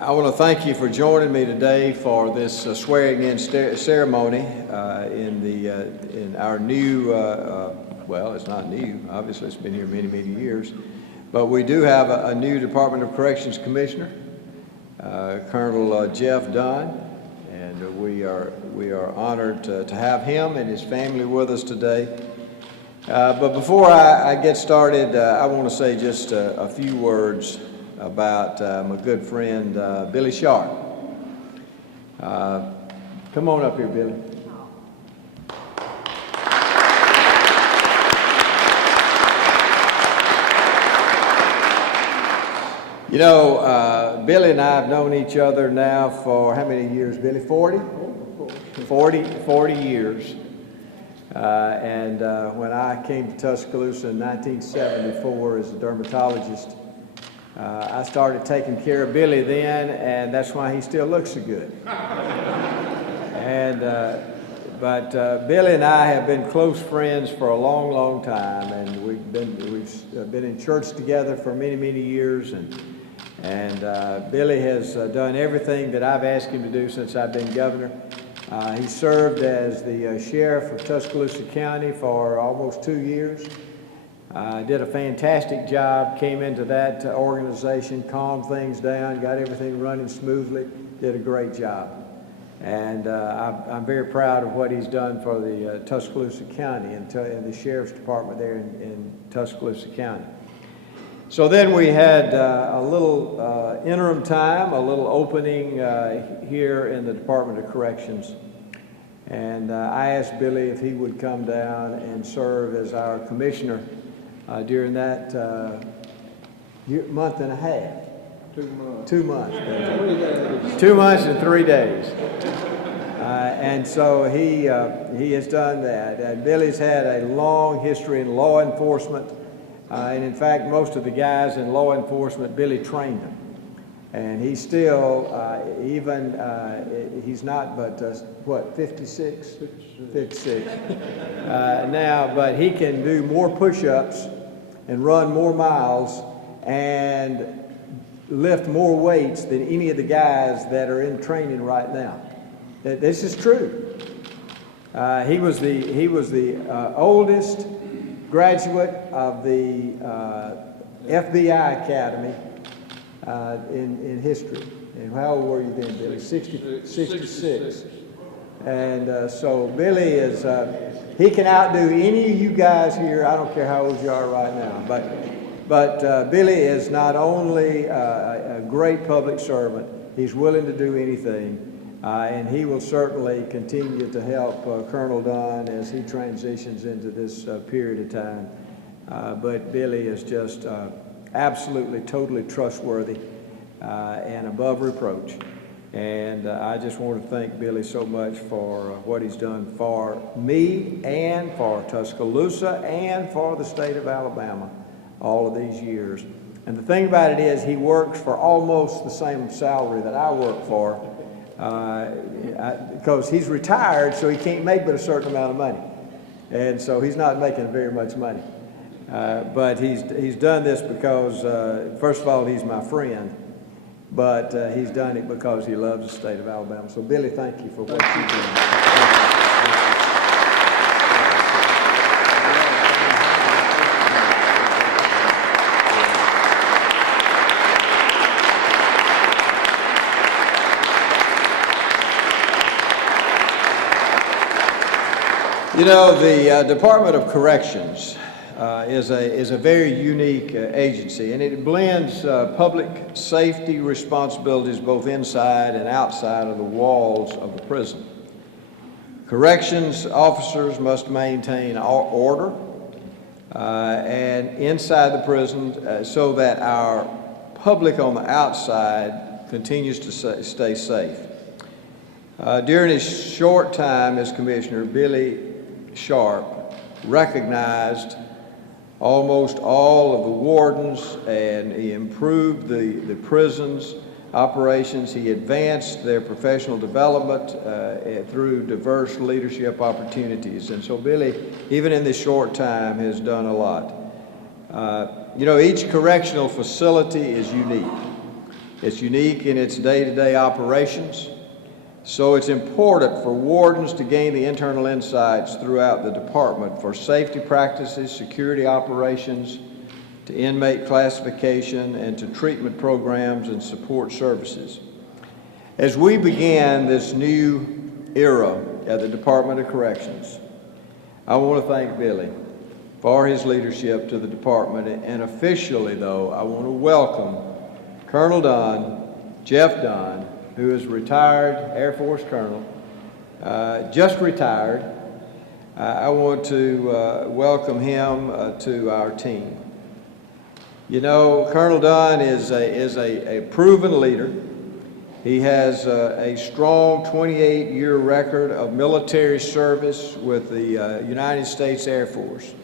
I want to thank you for joining me today for this swearing-in ceremony in our new, well, it's not new, obviously it's been here many, many years, but we do have a new Department of Corrections Commissioner, Colonel Jeff Dunn, and we are honored to have him and his family with us today. But before I get started, I want to say just a few words about my good friend Billy Sharp. Come on up here, Billy. You know, Billy and I have known each other now for how many years, Billy? 40 years. And when I came to Tuscaloosa in 1974 as a dermatologist, I started taking care of Billy then, and that's why he still looks so good. But Billy and I have been close friends for a long, long time, and we've been in church together for many, many years, and Billy has done everything that I've asked him to do since I've been governor. He served as the sheriff of Tuscaloosa County for almost 2 years. Did a fantastic job, came into that organization, calmed things down, got everything running smoothly, did a great job. And I'm very proud of what he's done for the Tuscaloosa County and the Sheriff's Department there in Tuscaloosa County. So then we had a little interim time, a little opening here in the Department of Corrections. And I asked Billy if he would come down and serve as our commissioner during that month and a half. 2 months. 2 months. 3 days. 2 months and 3 days. And so he has done that. And Billy's had a long history in law enforcement. And in fact, most of the guys in law enforcement, Billy trained them. And he's still, he's not but, what, 56? 56. Now, but he can do more push-ups and run more miles and lift more weights than any of the guys that are in training right now. This is true. He was the oldest graduate of the FBI Academy in history. And how old were you then, Billy? 66. And so Billy is, he can outdo any of you guys here. I don't care how old you are right now. But Billy is not only a great public servant, he's willing to do anything. And he will certainly continue to help Colonel Dunn as he transitions into this period of time. But Billy is just absolutely, totally trustworthy and above reproach. And I just want to thank Billy so much for what he's done for me and for Tuscaloosa and for the state of Alabama all of these years. And the thing about it is he works for almost the same salary that I work for because he's retired, so he can't make but a certain amount of money. And so he's not making very much money. But he's done this because, first of all, he's my friend, but he's done it because he loves the state of Alabama. So, Billy, thank you for what you've done. You know, the Department of Corrections is a very unique agency, and it blends public safety responsibilities both inside and outside of the walls of the prison. Corrections officers must maintain order and inside the prison so that our public on the outside continues to stay safe. During his short time as commissioner, Billy Sharp recognized almost all of the wardens, and he improved the prison's operations. He advanced their professional development through diverse leadership opportunities. And so Billy, even in this short time, has done a lot. You know, each correctional facility is unique. It's unique in its day-to-day operations. So it's important for wardens to gain the internal insights throughout the department for safety practices, security operations, to inmate classification, and to treatment programs and support services. As we began this new era at the Department of Corrections, I want to thank Billy for his leadership to the department, and officially, though, I want to welcome Colonel Dunn, Jeff Dunn, who is retired Air Force Colonel, just retired. I want to welcome him to our team. You know, Colonel Dunn is a proven leader. He has a strong 28-year record of military service with the United States Air Force.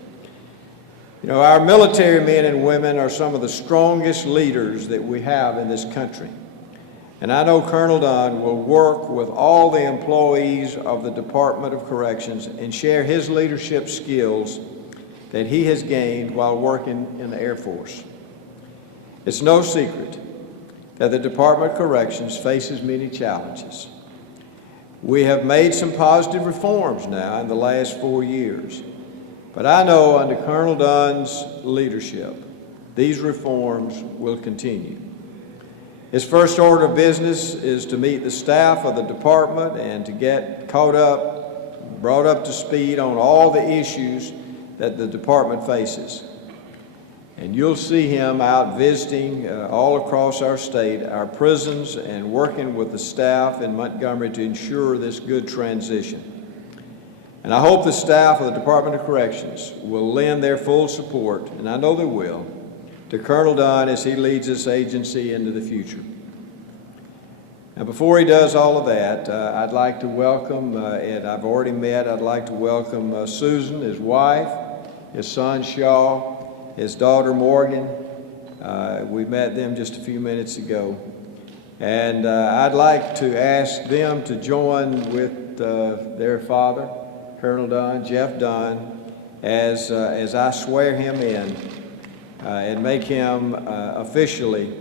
You know, our military men and women are some of the strongest leaders that we have in this country. And I know Colonel Dunn will work with all the employees of the Department of Corrections and share his leadership skills that he has gained while working in the Air Force. It's no secret that the Department of Corrections faces many challenges. We have made some positive reforms now in the last 4 years, but I know under Colonel Dunn's leadership, these reforms will continue. His first order of business is to meet the staff of the department and to get brought up to speed on all the issues that the department faces. And you'll see him out visiting all across our state, our prisons, and working with the staff in Montgomery to ensure this good transition. And I hope the staff of the Department of Corrections will lend their full support, and I know they will, to Colonel Dunn as he leads this agency into the future. Now, before he does all of that, I'd like to welcome, and I've already met, I'd like to welcome Susan, his wife, his son Shaw, his daughter Morgan. We met them just a few minutes ago. And I'd like to ask them to join with their father, Colonel Dunn, Jeff Dunn, as I swear him in and make him officially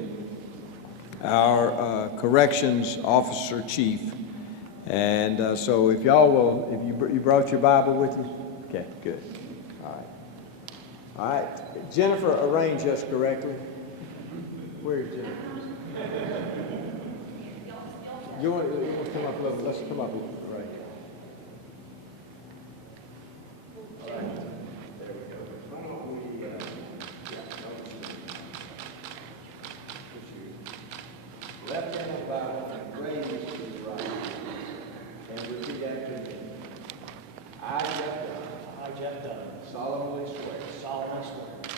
our Corrections Officer Chief. And so if y'all will, if you brought your Bible with you? Okay, good. All right. Jennifer, arrange us correctly. Where is Jennifer? You want to come up a little? Let's come up a little. Right. All right. There we go. Why don't we, left hand on the Bible and raise it to the right. And repeat after me. I, Jeff Dunn, solemnly swear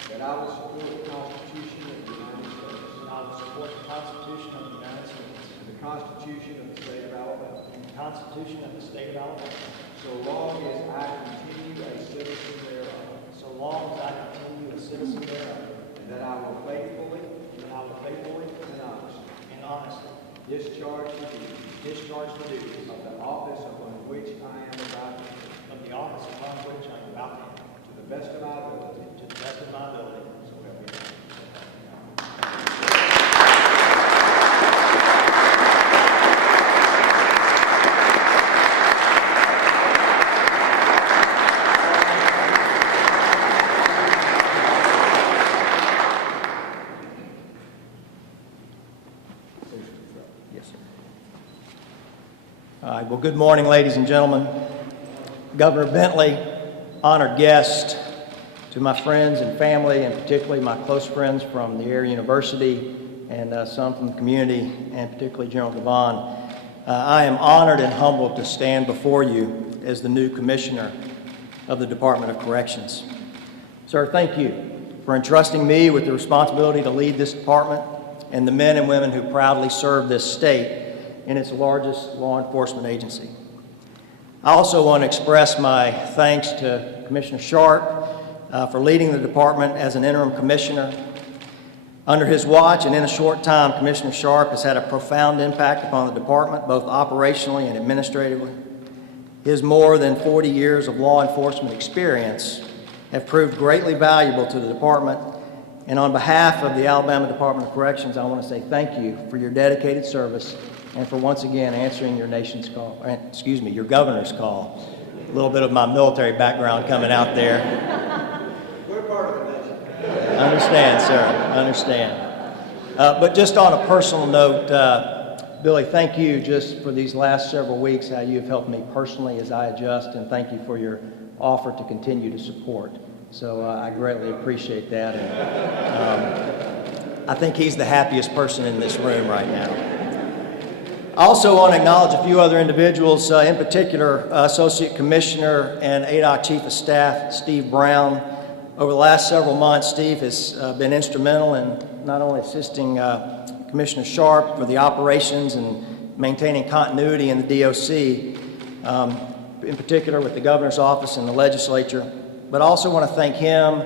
that I will support the Constitution of the United States. And I will support the Constitution of the United States. And the Constitution of the State of Alabama. And the Constitution of the State of Alabama. So long as I continue a citizen thereof. So long as I continue a citizen thereof. And that I will faithfully and honestly discharge the duties of the office upon which I am about to enter. of the office upon which I am about to enter. To the best of my ability. To the best of my ability. So help me God. Yes, sir. All right. Well, good morning, ladies and gentlemen. Governor Bentley, honored guests, to my friends and family, and particularly my close friends from the Air University and some from the community, and particularly General Devon. I am honored and humbled to stand before you as the new Commissioner of the Department of Corrections. Sir, thank you for entrusting me with the responsibility to lead this department and the men and women who proudly serve this state in its largest law enforcement agency. I also want to express my thanks to Commissioner Sharp for leading the department as an interim commissioner. Under his watch and in a short time, Commissioner Sharp has had a profound impact upon the department, both operationally and administratively. His more than 40 years of law enforcement experience have proved greatly valuable to the department And on behalf of the Alabama Department of Corrections, I want to say thank you for your dedicated service and for once again answering your nation's call, your governor's call. A little bit of my military background coming out there. We're part of the nation. Understand, sir, understand. But just on a personal note, Billy, thank you just for these last several weeks, how you've helped me personally as I adjust, and thank you for your offer to continue to support. So I greatly appreciate that, and I think he's the happiest person in this room right now. I also want to acknowledge a few other individuals, in particular Associate Commissioner and ADOC Chief of Staff Steve Brown. Over the last several months, Steve has been instrumental in not only assisting Commissioner Sharp for the operations and maintaining continuity in the DOC, in particular with the governor's office and the legislature, but I also want to thank him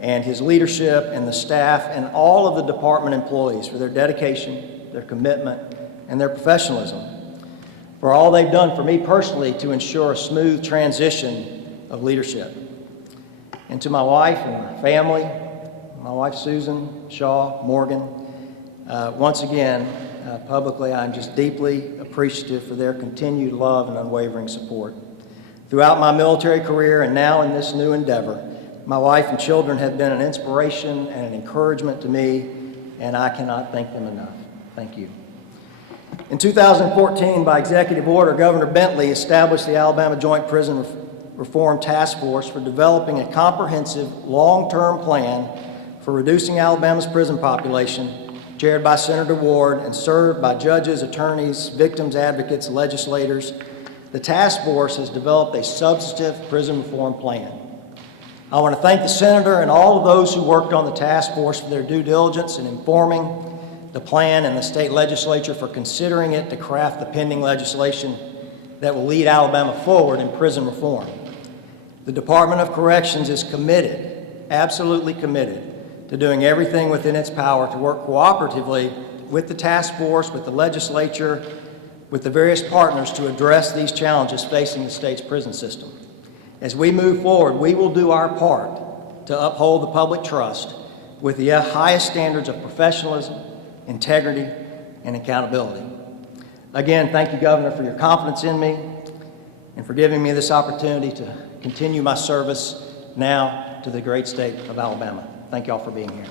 and his leadership and the staff and all of the department employees for their dedication, their commitment, and their professionalism, for all they've done for me personally to ensure a smooth transition of leadership. And to my wife and my family, my wife Susan, Shaw, Morgan, once again, publicly, I'm just deeply appreciative for their continued love and unwavering support. Throughout my military career and now in this new endeavor, my wife and children have been an inspiration and an encouragement to me, and I cannot thank them enough. Thank you. In 2014, by executive order, Governor Bentley established the Alabama Joint Prison Reform Task Force for developing a comprehensive, long-term plan for reducing Alabama's prison population, chaired by Senator Ward and served by judges, attorneys, victims advocates, legislators. The task force has developed a substantive prison reform plan. I want to thank the senator and all of those who worked on the task force for their due diligence in informing the plan, and the state legislature for considering it to craft the pending legislation that will lead Alabama forward in prison reform. The Department of Corrections is committed, absolutely committed, to doing everything within its power to work cooperatively with the task force, with the legislature, with the various partners to address these challenges facing the state's prison system. As we move forward, we will do our part to uphold the public trust with the highest standards of professionalism, integrity, and accountability. Again, thank you, Governor, for your confidence in me and for giving me this opportunity to continue my service now to the great state of Alabama. Thank you all for being here.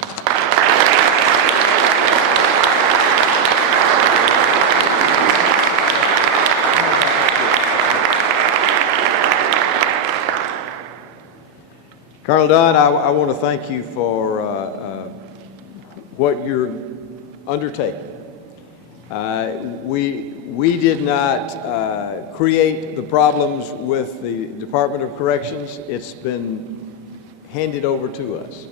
Colonel Dunn, I want to thank you for what you're undertaking. We did not create the problems with the Department of Corrections. It's been handed over to us.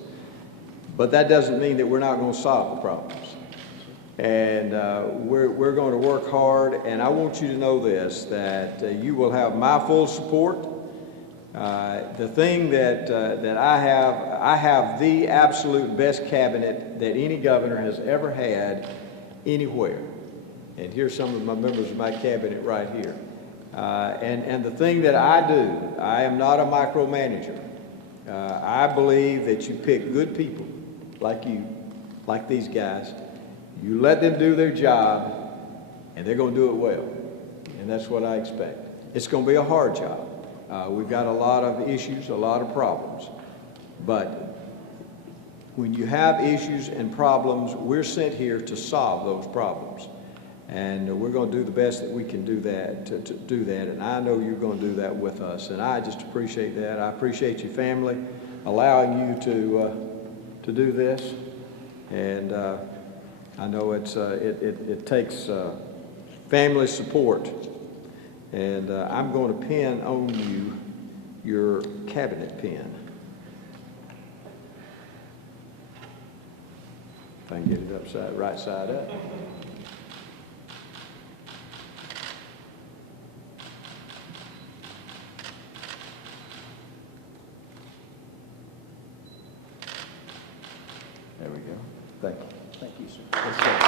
But that doesn't mean that we're not going to solve the problems. And we're going to work hard, and I want you to know this, that you will have my full support. The thing that I have the absolute best cabinet that any governor has ever had anywhere. And here's some of my members of my cabinet right here. And the thing that I do, I am not a micromanager. I believe that you pick good people like you, like these guys. You let them do their job, and they're going to do it well. And that's what I expect. It's going to be a hard job. We've got a lot of issues, a lot of problems. But when you have issues and problems, we're sent here to solve those problems. And we're going to do the best that we can do that, to do that. And I know you're going to do that with us. And I just appreciate that. I appreciate your family allowing you to do this. And I know it takes family support. And I'm going to pin on you your cabinet pin. If I can get it right side up. There we go. Thank you. Thank you, sir. Yes, sir.